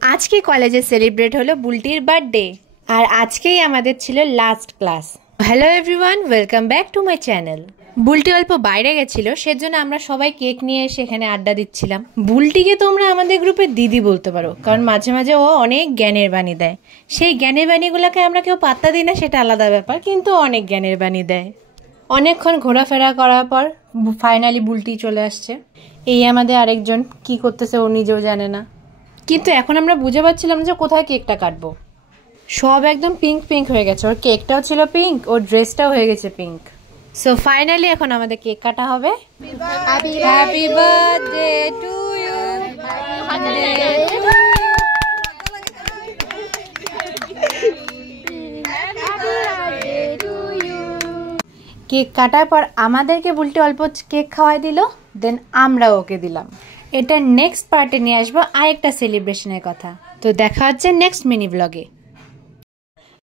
আজকে কলেজে সেলিব্রেট হলো বুলটির বার্থডে আর আজকেই আমাদের ছিল last class. Hello everyone, welcome back to my channel. Bulti অল্প বাইরে গেছিল, সেজন্য আমরা সবাই কেক নিয়ে এসে এখানে আড্ডা দিচ্ছিলাম। বুলটিকে তোমরা আমাদের গ্রুপে দিদি বলতে পারো, কারণ মাঝে মাঝে ও অনেক জ্ঞানের বাণী দেয়। সেই জ্ঞানের বাণীগুলোকে আমরা কেউ পাত্তা দিই না, সেটা আলাদা ব্যাপার, কিন্তু অনেক জ্ঞানের বাণী দেয়। অনেকক্ষণ ঘোরাফেরা করার পর ফাইনালি বুলটি চলে আসছে। এই আমাদের আরেকজন কি করতেছে ও নিজেও জানে না, কিন্তু এখন আমরা বুঝে পাচ্ছিলাম যে কোথায় কেকটা কাটবো। সব একদম পিঙ্ক পিঙ্ক হয়ে গেছে, ওর কেকটাও ছিল পিঙ্ক, ওর ড্রেসটাও হয়ে গেছে পিঙ্ক। সো ফাইনালি এখন আমাদের কেক কাটা হবে। Happy birthday to you. Cake কাটার পর আমাদেরকে বুলটি অল্প কেক খাওয়াই দিল, দেন আমরা ওকে দিলাম। এটা নেক্সট পার্টে নিয়ে আসবো আরেকটা সেলিব্রেশনের কথা। তো দেখা হচ্ছে নেক্সট মিনি ব্লগে।